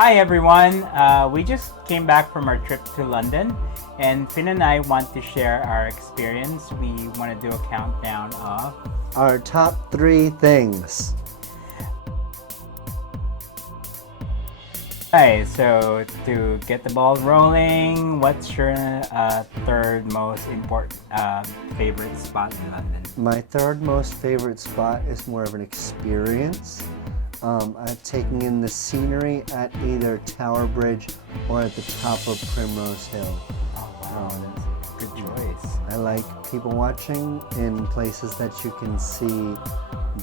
Hi everyone! We just came back from our trip to London, and Fynn and I want to share our experience. We want to do a countdown of our top 3 things. Alright, so to get the ball rolling, what's your third most important favorite spot in London? My third most favorite spot is more of an experience. Taking in the scenery at either Tower Bridge or at the top of Primrose Hill. Oh wow, that's a good choice. I like people watching in places that you can see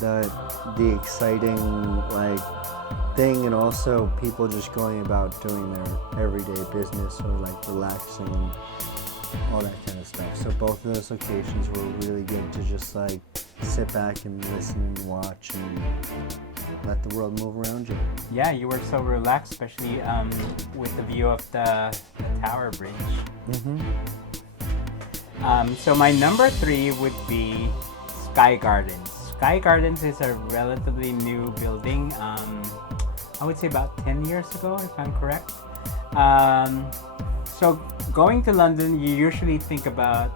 the exciting thing, and also people just going about doing their everyday business or relaxing and all that kind of stuff. So both of those locations were really good to just sit back and listen and watch and let the world move around you. Yeah, you were so relaxed, especially with the view of the Tower Bridge. So my number 3 would be Sky Gardens. Sky Gardens is a relatively new building. I would say about 10 years ago, if I'm correct. So going to London, you usually think about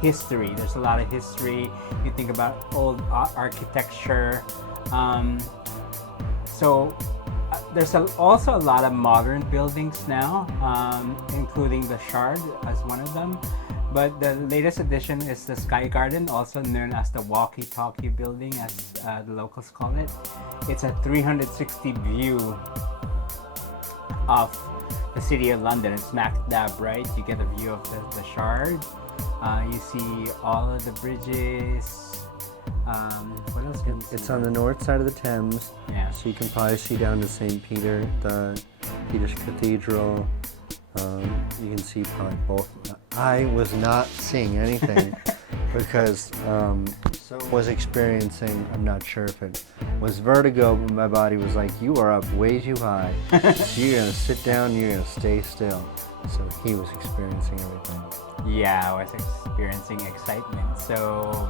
history. There's a lot of history. You think about old architecture. There's also a lot of modern buildings now, including the Shard as one of them. But the latest addition is the Sky Garden, also known as the Walkie-Talkie Building, as the locals call it. It's a 360 view of the city of London. It's smack dab, right? You get a view of the Shard. You see all of the bridges. What else can you see? It's on the north side of the Thames, yeah. So you can probably see down to St. Peter, the Peter's Cathedral. You can see probably both. I was not seeing anything because someone was experiencing, I'm not sure if it was vertigo, but my body was like, you are up way too high. So you're going to sit down, you're going to stay still. So he was experiencing everything. Yeah, I was experiencing excitement. So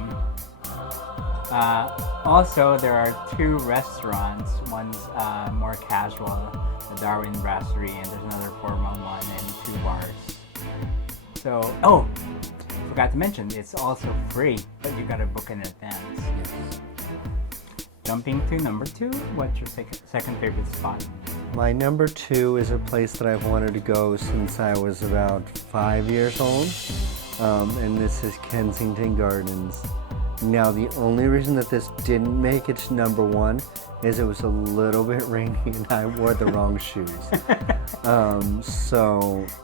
also there are 2 restaurants. One's more casual, the Darwin Brasserie, and there's another formal one, and 2 bars. So, forgot to mention, it's also free, but you gotta book in advance. Yes. Jumping to number 2, what's your second favorite spot? My number 2 is a place that I've wanted to go since I was about 5 years old, and this is Kensington Gardens. Now, the only reason that this didn't make it to number 1 is it was a little bit rainy and I wore the wrong shoes.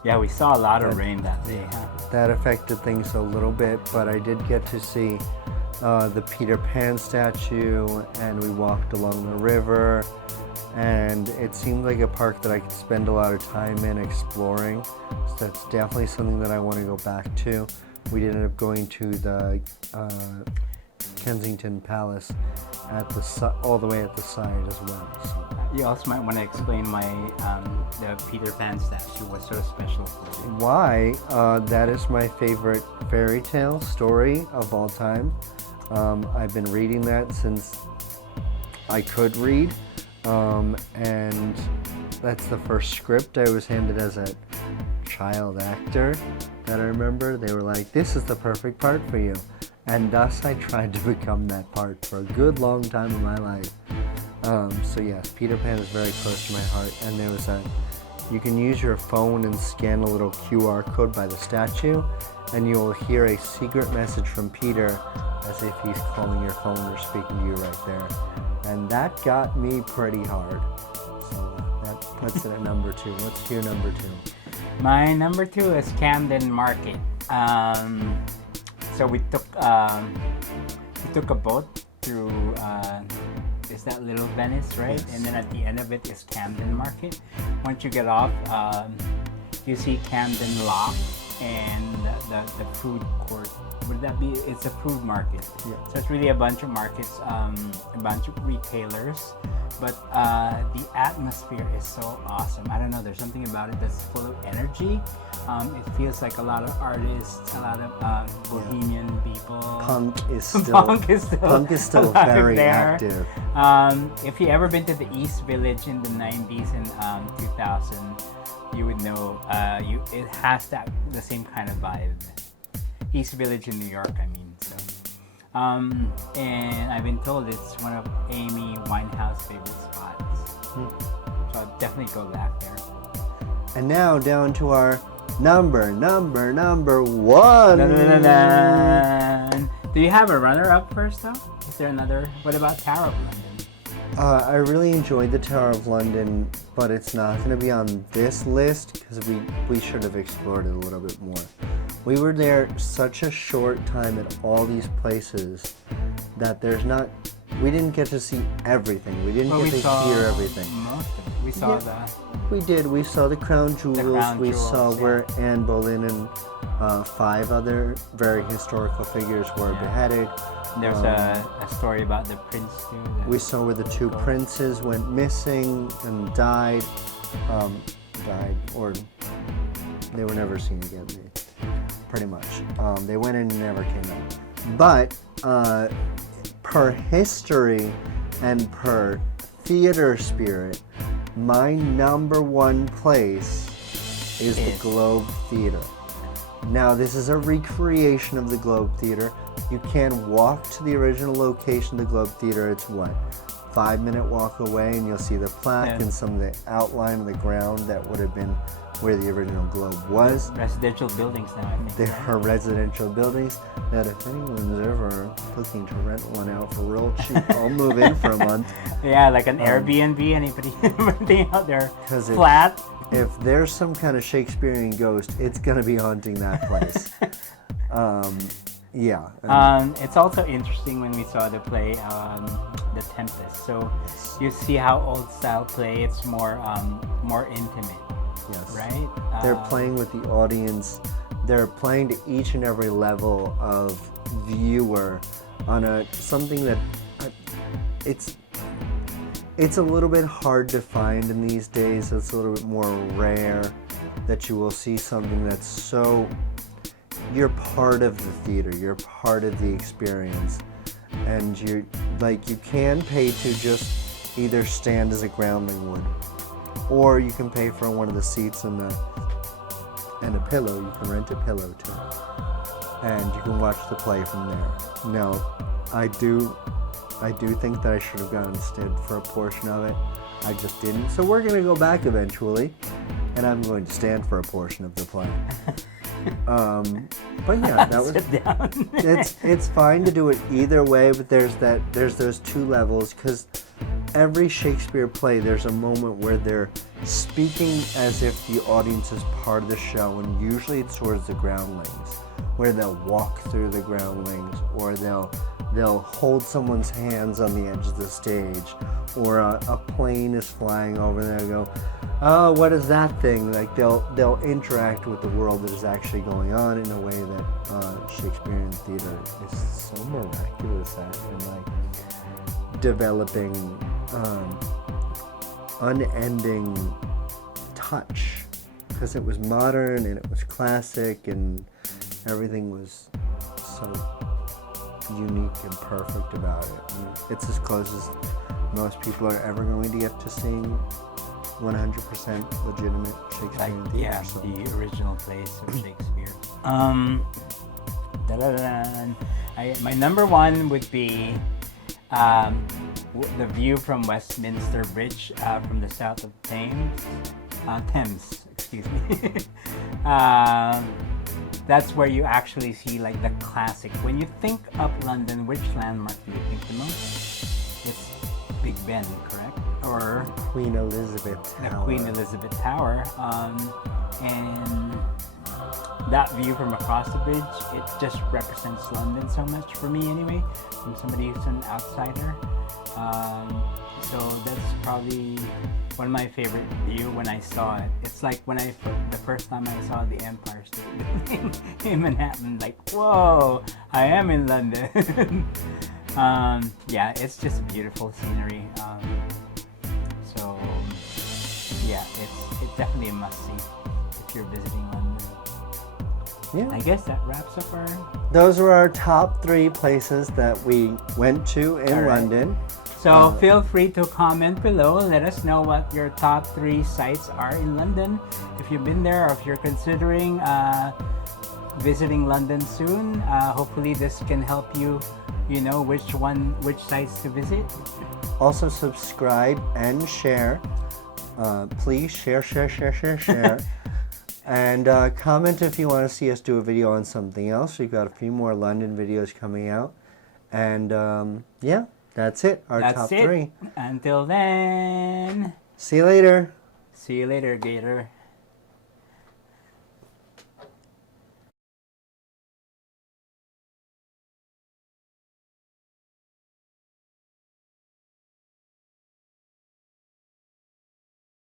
Yeah, we saw a lot of rain that day, huh? That affected things a little bit, but I did get to see the Peter Pan statue, and we walked along the river, and it seemed like a park that I could spend a lot of time in exploring. So that's definitely something that I want to go back to. We ended up going to the Kensington Palace all the way at the side as well. So. You also might want to explain the Peter Pan statue. What's so special for you? Why? That is my favorite fairy tale story of all time. I've been reading that since I could read, and that's the first script I was handed as a child actor that I remember. They were like, this is the perfect part for you. And thus I tried to become that part for a good long time in my life. So yes, Peter Pan is very close to my heart. And there was you can use your phone and scan a little QR code by the statue, and you will hear a secret message from Peter as if he's calling your phone or speaking to you right there. And that got me pretty hard. So that puts it at number 2. What's your number 2? My number 2 is Camden Market. So we took a boat through is that Little Venice, right? Yes. And then at the end of it is Camden Market. Once you get off, you see Camden Lock and the food court would that be? It's a food market. Yeah. So it's really a bunch of markets, a bunch of retailers, but the atmosphere is so awesome. I don't know. There's something about it that's full of energy. It feels like a lot of artists, a lot of bohemian people. Punk is still Punk is still alive very there. active. If you ever been to the East Village in the 90s and 2000, you would know it has the same kind of vibe. East Village in New York, I mean. So, and I've been told it's one of Amy Winehouse's favorite spots. So I'll definitely go back there. And now down to our number one. Dun-dun-dun-dun. Do you have a runner-up first, though? Is there another? What about Tower of London? I really enjoyed the Tower of London, but it's not going to be on this list because we should have explored it a little bit more. We were there such a short time at all these places that we didn't get to see everything. We didn't get to hear everything. Most of it. We saw We did. We saw the Crown Jewels. We saw Jewels, where Anne Boleyn and 5 other very historical figures were beheaded. There's a story about the prince too. We saw where the 2 princes went missing and died, or they were never seen again. Pretty much, they went in and never came out. But per history and per theater spirit, my number one place is the Globe Theater. Now, this is a recreation of the Globe Theater. You can walk to the original location of the Globe Theater. It's 5-minute walk away, and you'll see the plaque and some of the outline of the ground that would have been where the original Globe was. Residential buildings now, I think. There are residential buildings that if anyone's ever looking to rent one out for real cheap, I'll move in for a month. Yeah, like an Airbnb, anybody renting out there flat. If there's some kind of Shakespearean ghost, it's going to be haunting that place. It's also interesting when we saw the play, The Tempest. So you see how old style play, it's more intimate. Yes. Right? They're playing with the audience. They're playing to each and every level of viewer on something that it's a little bit hard to find in these days. It's a little bit more rare that you will see something that's so you're part of the theater. You're part of the experience, and you can pay to just either stand as a groundling would. Or you can pay for one of the seats and a pillow. You can rent a pillow too. And you can watch the play from there. Now, I do think that I should have gone instead for a portion of it. I just didn't. So we're going to go back eventually, and I'm going to stand for a portion of the play. But yeah, that was. Sit down. it's fine to do it either way, but there's those 2 levels because every Shakespeare play, there's a moment where they're speaking as if the audience is part of the show, and usually it's towards the groundlings, where they'll walk through the groundlings, or they'll hold someone's hands on the edge of the stage, or a plane is flying over there and go, oh, what is that thing? Like they'll interact with the world that is actually going on in a way that Shakespearean theater is so miraculous at, and developing unending touch, because it was modern and it was classic and everything was so unique and perfect about it. And it's as close as most people are ever going to get to seeing 100% legitimate Shakespearean theater. Yeah, so. the original plays of Shakespeare. My number one would be the view from Westminster Bridge from the south of Thames, excuse me. That's where you actually see the classic. When you think of London, which landmark do you think the most? It's Big Ben, correct? Or Queen Elizabeth Tower. The Queen Elizabeth Tower. And that view from across the bridge, it just represents London so much for me anyway, from somebody who's an outsider. So that's probably one of my favorite view when I saw it. It's like when the first time I saw the Empire State Building in Manhattan, like, whoa, I am in London. Yeah, it's just beautiful scenery. So yeah, it's definitely a must see if you're visiting London. Yeah. I guess that wraps up our. Those were our top 3 places that we went to in All right. London. So feel free to comment below. Let us know what your top 3 sites are in London. If you've been there or if you're considering visiting London soon, hopefully this can help you, know which sites to visit. Also subscribe and share. Please share. And comment if you want to see us do a video on something else. We've got a few more London videos coming out. And yeah, that's it. Our top 3. Until then. See you later. See you later, Gator.